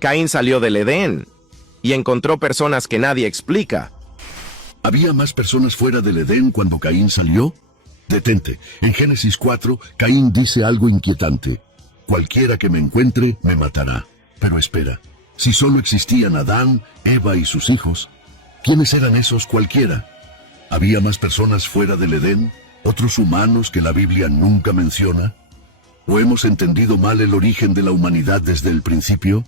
Caín salió del Edén y encontró personas que nadie explica. ¿Había más personas fuera del Edén cuando Caín salió? Detente. En Génesis 4, Caín dice algo inquietante. Cualquiera que me encuentre, me matará. Pero espera, si solo existían Adán, Eva y sus hijos, ¿quiénes eran esos cualquiera? ¿Había más personas fuera del Edén? ¿Otros humanos que la Biblia nunca menciona? ¿O hemos entendido mal el origen de la humanidad desde el principio?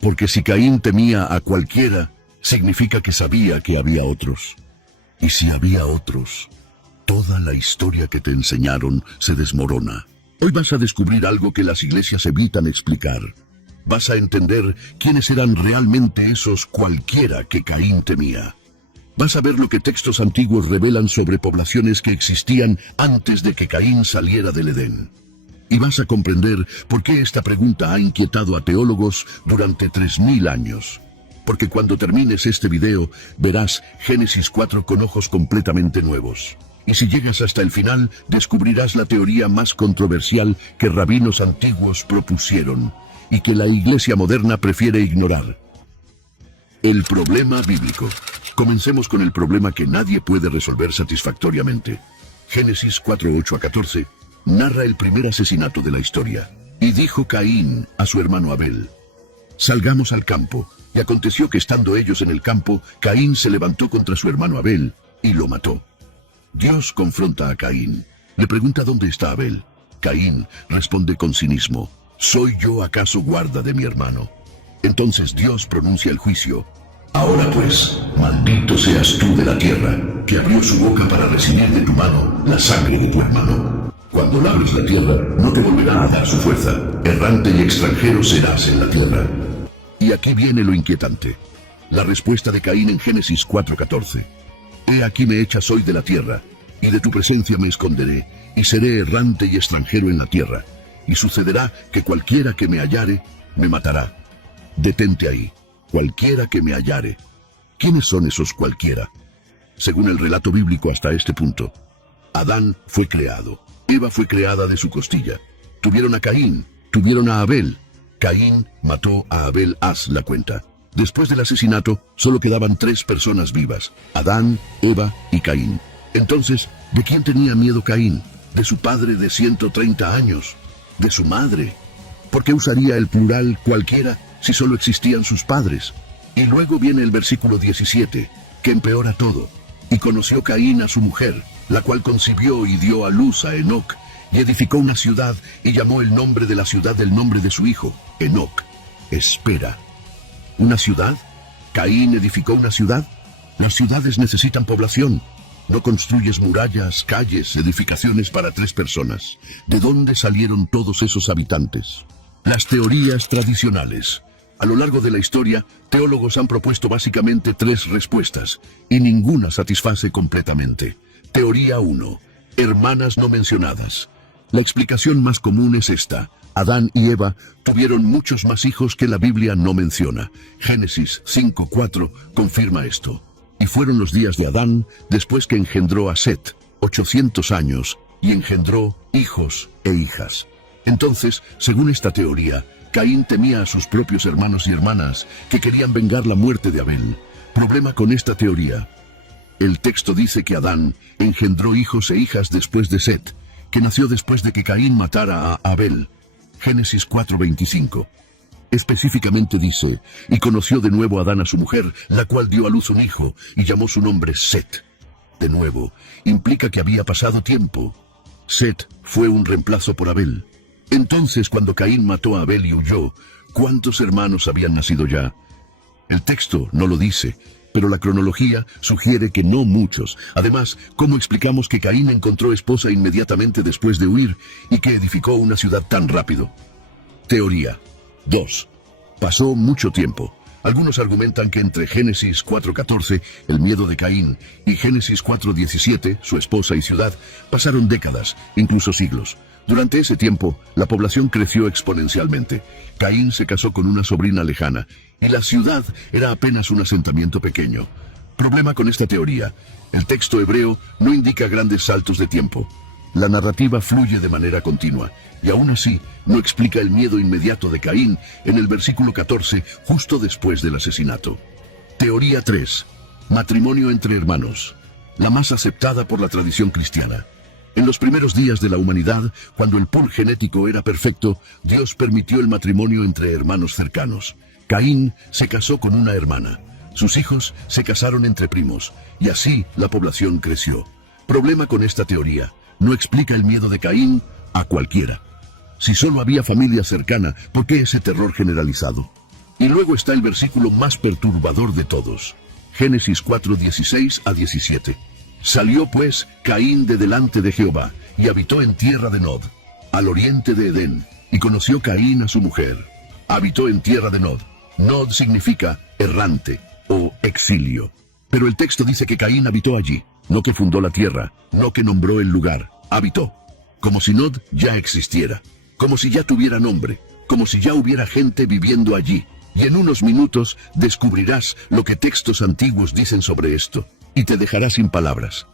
Porque si Caín temía a cualquiera, significa que sabía que había otros. Y si había otros, toda la historia que te enseñaron se desmorona. Hoy vas a descubrir algo que las iglesias evitan explicar. Vas a entender quiénes eran realmente esos cualquiera que Caín temía. Vas a ver lo que textos antiguos revelan sobre poblaciones que existían antes de que Caín saliera del Edén. Y vas a comprender por qué esta pregunta ha inquietado a teólogos durante 3000 años. Porque cuando termines este video, verás Génesis 4 con ojos completamente nuevos. Y si llegas hasta el final, descubrirás la teoría más controversial que rabinos antiguos propusieron y que la iglesia moderna prefiere ignorar. El problema bíblico. Comencemos con el problema que nadie puede resolver satisfactoriamente. Génesis 4:8-14 narra el primer asesinato de la historia. Y dijo Caín a su hermano Abel: salgamos al campo. Y aconteció que estando ellos en el campo, Caín se levantó contra su hermano Abel y lo mató. Dios confronta a Caín. Le pregunta dónde está Abel. Caín responde con cinismo: ¿soy yo acaso guarda de mi hermano? Entonces Dios pronuncia el juicio. Ahora pues, maldito seas tú de la tierra, que abrió su boca para recibir de tu mano la sangre de tu hermano. Cuando labres la tierra, no te volverá a dar su fuerza. Errante y extranjero serás en la tierra. Y aquí viene lo inquietante. La respuesta de Caín en Génesis 4:14. He aquí me echas hoy de la tierra, y de tu presencia me esconderé, y seré errante y extranjero en la tierra. Y sucederá que cualquiera que me hallare, me matará. Detente ahí. Cualquiera que me hallare. ¿Quiénes son esos cualquiera? Según el relato bíblico hasta este punto, Adán fue creado. Eva fue creada de su costilla. Tuvieron a Caín, tuvieron a Abel. Caín mató a Abel, haz la cuenta. Después del asesinato, solo quedaban 3 personas vivas: Adán, Eva y Caín. Entonces, ¿de quién tenía miedo Caín? ¿De su padre de 130 años? ¿De su madre? ¿Por qué usaría el plural cualquiera si solo existían sus padres? Y luego viene el versículo 17, que empeora todo. Y conoció Caín a su mujer, la cual concibió y dio a luz a Enoc, y edificó una ciudad, y llamó el nombre de la ciudad del nombre de su hijo, Enoc. Espera. ¿Una ciudad? ¿Caín edificó una ciudad? Las ciudades necesitan población. No construyes murallas, calles, edificaciones para 3 personas. ¿De dónde salieron todos esos habitantes? Las teorías tradicionales. A lo largo de la historia, teólogos han propuesto básicamente 3 respuestas, y ninguna satisface completamente. Teoría 1. Hermanas no mencionadas. La explicación más común es esta: Adán y Eva tuvieron muchos más hijos que la Biblia no menciona. Génesis 5:4 confirma esto. Y fueron los días de Adán después que engendró a Set, 800 años, y engendró hijos e hijas. Entonces, según esta teoría, Caín temía a sus propios hermanos y hermanas que querían vengar la muerte de Abel. Problema con esta teoría. El texto dice que Adán engendró hijos e hijas después de Set, que nació después de que Caín matara a Abel. Génesis 4:25. Específicamente dice: y conoció de nuevo Adán a su mujer, la cual dio a luz un hijo, y llamó su nombre Set. De nuevo, implica que había pasado tiempo. Set fue un reemplazo por Abel. Entonces, cuando Caín mató a Abel y huyó, ¿cuántos hermanos habían nacido ya? El texto no lo dice, pero la cronología sugiere que no muchos. Además, ¿cómo explicamos que Caín encontró esposa inmediatamente después de huir y que edificó una ciudad tan rápido? Teoría 2. Pasó mucho tiempo. Algunos argumentan que entre Génesis 4:14, el miedo de Caín, y Génesis 4:17, su esposa y ciudad, pasaron décadas, incluso siglos. Durante ese tiempo, la población creció exponencialmente. Caín se casó con una sobrina lejana, y la ciudad era apenas un asentamiento pequeño. Problema con esta teoría: el texto hebreo no indica grandes saltos de tiempo. La narrativa fluye de manera continua, y aún así no explica el miedo inmediato de Caín en el versículo 14, justo después del asesinato. Teoría 3. Matrimonio entre hermanos. La más aceptada por la tradición cristiana. En los primeros días de la humanidad, cuando el pool genético era perfecto, Dios permitió el matrimonio entre hermanos cercanos. Caín se casó con una hermana. Sus hijos se casaron entre primos, y así la población creció. Problema con esta teoría: no explica el miedo de Caín a cualquiera. Si solo había familia cercana, ¿por qué ese terror generalizado? Y luego está el versículo más perturbador de todos. Génesis 4, 16 a 17. Salió pues Caín de delante de Jehová, y habitó en tierra de Nod, al oriente de Edén, y conoció Caín a su mujer. Habitó en tierra de Nod. Nod significa errante o exilio. Pero el texto dice que Caín habitó allí, no que fundó la tierra, no que nombró el lugar. Habitó, como si Nod ya existiera, como si ya tuviera nombre, como si ya hubiera gente viviendo allí. Y en unos minutos descubrirás lo que textos antiguos dicen sobre esto, y te dejará sin palabras.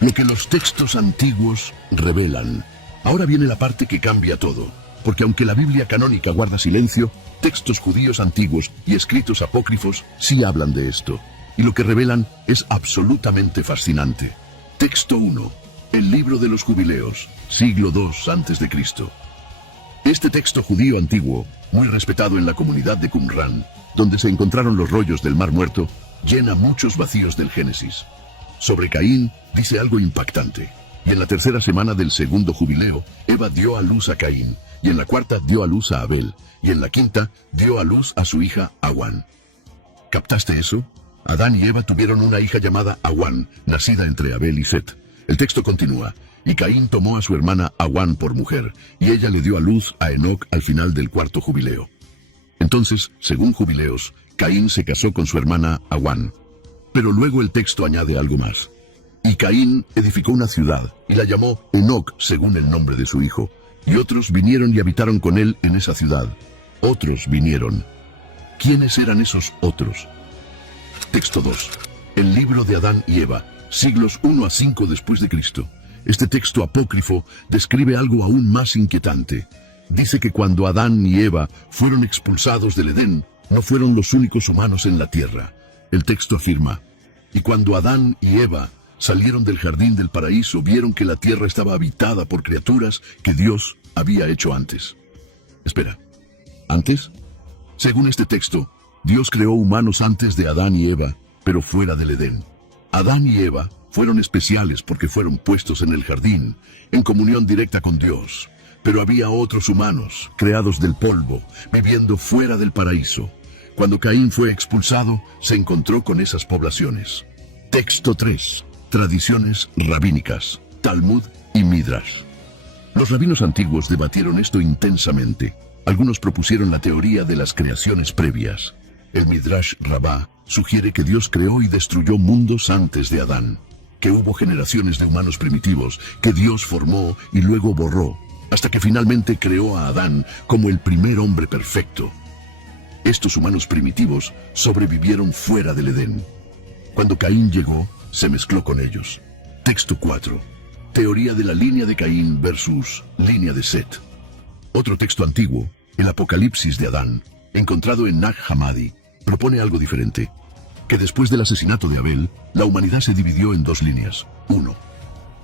Lo que los textos antiguos revelan. Ahora viene la parte que cambia todo, porque aunque la Biblia canónica guarda silencio, textos judíos antiguos y escritos apócrifos sí hablan de esto, y lo que revelan es absolutamente fascinante. Texto 1. El libro de los jubileos, siglo II a.C. Este texto judío antiguo, muy respetado en la comunidad de Qumrán, donde se encontraron los rollos del Mar Muerto, llena muchos vacíos del Génesis. Sobre Caín dice algo impactante. Y en la tercera semana del segundo jubileo, Eva dio a luz a Caín, y en la cuarta dio a luz a Abel, y en la quinta dio a luz a su hija Awan. ¿Captaste eso? Adán y Eva tuvieron una hija llamada Awan, nacida entre Abel y Set. El texto continúa: y Caín tomó a su hermana Awan por mujer, y ella le dio a luz a Enoc al final del cuarto jubileo. Entonces, según Jubileos, Caín se casó con su hermana Awan. Pero luego el texto añade algo más. Y Caín edificó una ciudad, y la llamó Enoc según el nombre de su hijo. Y otros vinieron y habitaron con él en esa ciudad. Otros vinieron. ¿Quiénes eran esos otros? Texto 2. El libro de Adán y Eva, siglos 1 a 5 después de Cristo. Este texto apócrifo describe algo aún más inquietante. Dice que cuando Adán y Eva fueron expulsados del Edén, no fueron los únicos humanos en la tierra. El texto afirma: y cuando Adán y Eva salieron del jardín del paraíso, vieron que la tierra estaba habitada por criaturas que Dios había hecho antes. Espera, ¿antes? Según este texto, Dios creó humanos antes de Adán y Eva, pero fuera del Edén. Adán y Eva fueron especiales porque fueron puestos en el jardín, en comunión directa con Dios. Pero había otros humanos, creados del polvo, viviendo fuera del paraíso. Cuando Caín fue expulsado, se encontró con esas poblaciones. Texto 3. Tradiciones rabínicas, Talmud y Midrash. Los rabinos antiguos debatieron esto intensamente. Algunos propusieron la teoría de las creaciones previas. El Midrash Rabbah sugiere que Dios creó y destruyó mundos antes de Adán, que hubo generaciones de humanos primitivos que Dios formó y luego borró, hasta que finalmente creó a Adán como el primer hombre perfecto. Estos humanos primitivos sobrevivieron fuera del Edén. Cuando Caín llegó, se mezcló con ellos. Texto 4. Teoría de la línea de Caín versus línea de Set. Otro texto antiguo, el Apocalipsis de Adán, encontrado en Nag Hammadi, propone algo diferente: que después del asesinato de Abel, la humanidad se dividió en dos líneas. 1.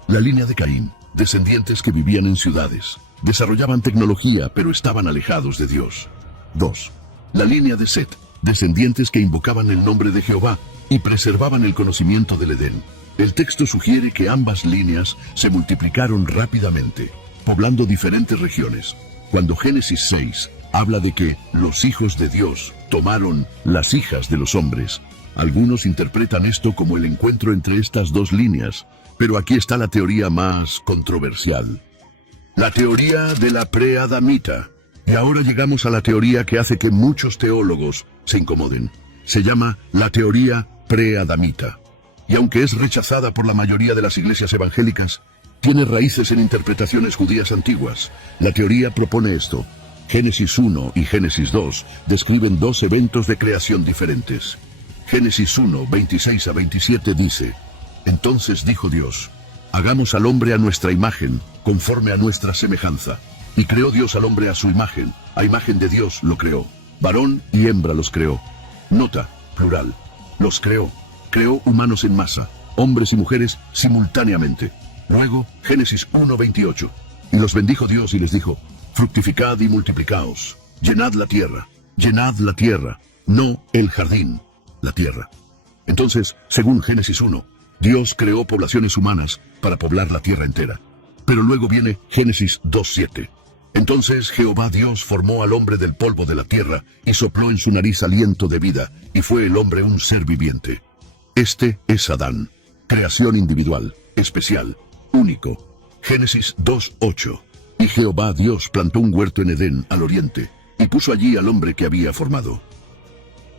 La línea de Caín, descendientes que vivían en ciudades, desarrollaban tecnología pero estaban alejados de Dios. 2. La línea de Set, descendientes que invocaban el nombre de Jehová y preservaban el conocimiento del Edén. El texto sugiere que ambas líneas se multiplicaron rápidamente, poblando diferentes regiones. Cuando Génesis 6 habla de que los hijos de Dios tomaron las hijas de los hombres, algunos interpretan esto como el encuentro entre estas dos líneas, pero aquí está la teoría más controversial. La teoría de la preadamita. Y ahora llegamos a la teoría que hace que muchos teólogos se incomoden. Se llama la teoría preadamita. Y aunque es rechazada por la mayoría de las iglesias evangélicas, tiene raíces en interpretaciones judías antiguas. La teoría propone esto. Génesis 1 y Génesis 2 describen dos eventos de creación diferentes. Génesis 1, 26 a 27 dice: entonces dijo Dios: Hagamos al hombre a nuestra imagen, conforme a nuestra semejanza. Y creó Dios al hombre a su imagen, a imagen de Dios lo creó. Varón y hembra los creó. Nota, plural. Los creó. Creó humanos en masa, hombres y mujeres simultáneamente. Luego, Génesis 1:28. Y los bendijo Dios y les dijo, fructificad y multiplicaos, llenad la tierra, no el jardín, la tierra. Entonces, según Génesis 1, Dios creó poblaciones humanas para poblar la tierra entera. Pero luego viene Génesis 2:7. Entonces Jehová Dios formó al hombre del polvo de la tierra y sopló en su nariz aliento de vida, y fue el hombre un ser viviente. Este es Adán, creación individual, especial, único. Génesis 2:8. Y Jehová Dios plantó un huerto en Edén, al oriente, y puso allí al hombre que había formado.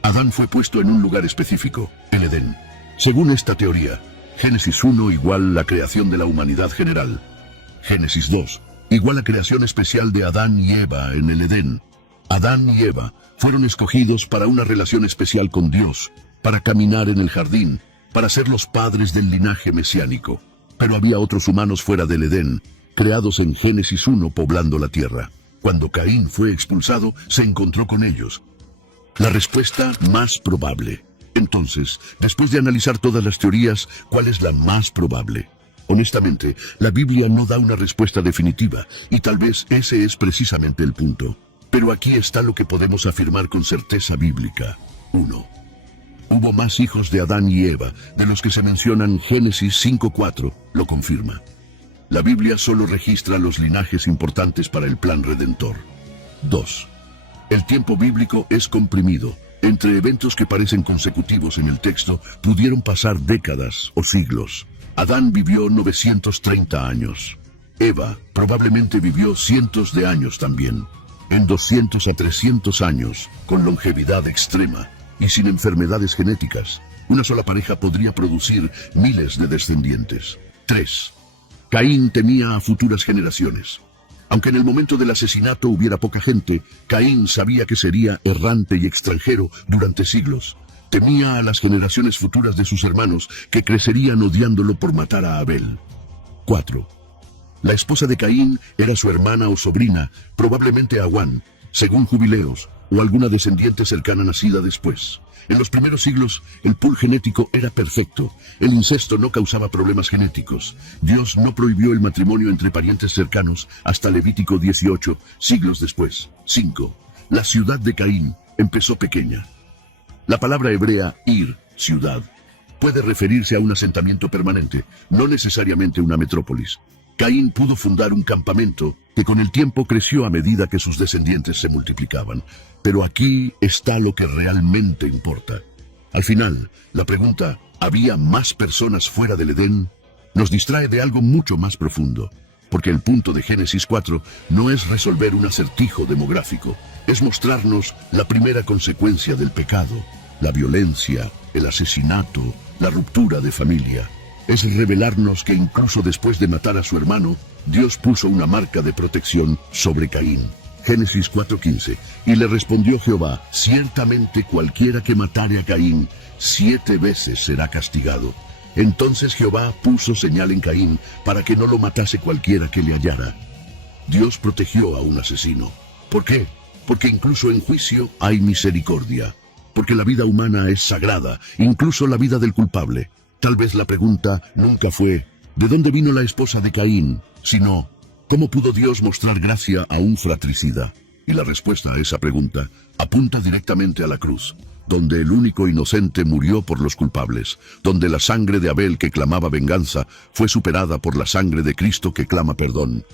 Adán fue puesto en un lugar específico, en Edén. Según esta teoría, Génesis 1 igual la creación de la humanidad general. Génesis 2 igual la creación especial de Adán y Eva en el Edén. Adán y Eva fueron escogidos para una relación especial con Dios, para caminar en el jardín, para ser los padres del linaje mesiánico. Pero había otros humanos fuera del Edén, creados en Génesis 1 poblando la tierra. Cuando Caín fue expulsado, se encontró con ellos. La respuesta más probable. Entonces, después de analizar todas las teorías, ¿cuál es la más probable? Honestamente, la Biblia no da una respuesta definitiva, y tal vez ese es precisamente el punto. Pero aquí está lo que podemos afirmar con certeza bíblica. 1. Hubo más hijos de Adán y Eva, de los que se mencionan Génesis 5:4, lo confirma. La Biblia solo registra los linajes importantes para el plan redentor. 2. El tiempo bíblico es comprimido. Entre eventos que parecen consecutivos en el texto, pudieron pasar décadas o siglos. Adán vivió 930 años. Eva probablemente vivió cientos de años también. En 200 a 300 años, con longevidad extrema y sin enfermedades genéticas, una sola pareja podría producir miles de descendientes. 3. Caín temía a futuras generaciones. Aunque en el momento del asesinato hubiera poca gente, Caín sabía que sería errante y extranjero durante siglos. Temía a las generaciones futuras de sus hermanos que crecerían odiándolo por matar a Abel. 4. La esposa de Caín era su hermana o sobrina, probablemente Aguán, según Jubileos, o alguna descendiente cercana nacida después. En los primeros siglos, el pool genético era perfecto. El incesto no causaba problemas genéticos. Dios no prohibió el matrimonio entre parientes cercanos hasta Levítico 18, siglos después. 5. La ciudad de Caín empezó pequeña. La palabra hebrea ir, ciudad, puede referirse a un asentamiento permanente, no necesariamente una metrópolis. Caín pudo fundar un campamento que con el tiempo creció a medida que sus descendientes se multiplicaban. Pero aquí está lo que realmente importa. Al final, la pregunta, ¿había más personas fuera del Edén?, nos distrae de algo mucho más profundo. Porque el punto de Génesis 4 no es resolver un acertijo demográfico, es mostrarnos la primera consecuencia del pecado, la violencia, el asesinato, la ruptura de familia. Es revelarnos que incluso después de matar a su hermano, Dios puso una marca de protección sobre Caín. Génesis 4:15. Y le respondió Jehová, ciertamente cualquiera que matare a Caín, 7 veces será castigado. Entonces Jehová puso señal en Caín para que no lo matase cualquiera que le hallara. Dios protegió a un asesino. ¿Por qué? Porque incluso en juicio hay misericordia. Porque la vida humana es sagrada, incluso la vida del culpable. Tal vez la pregunta nunca fue, ¿de dónde vino la esposa de Caín?, sino, ¿cómo pudo Dios mostrar gracia a un fratricida? Y la respuesta a esa pregunta apunta directamente a la cruz, donde el único inocente murió por los culpables, donde la sangre de Abel que clamaba venganza fue superada por la sangre de Cristo que clama perdón.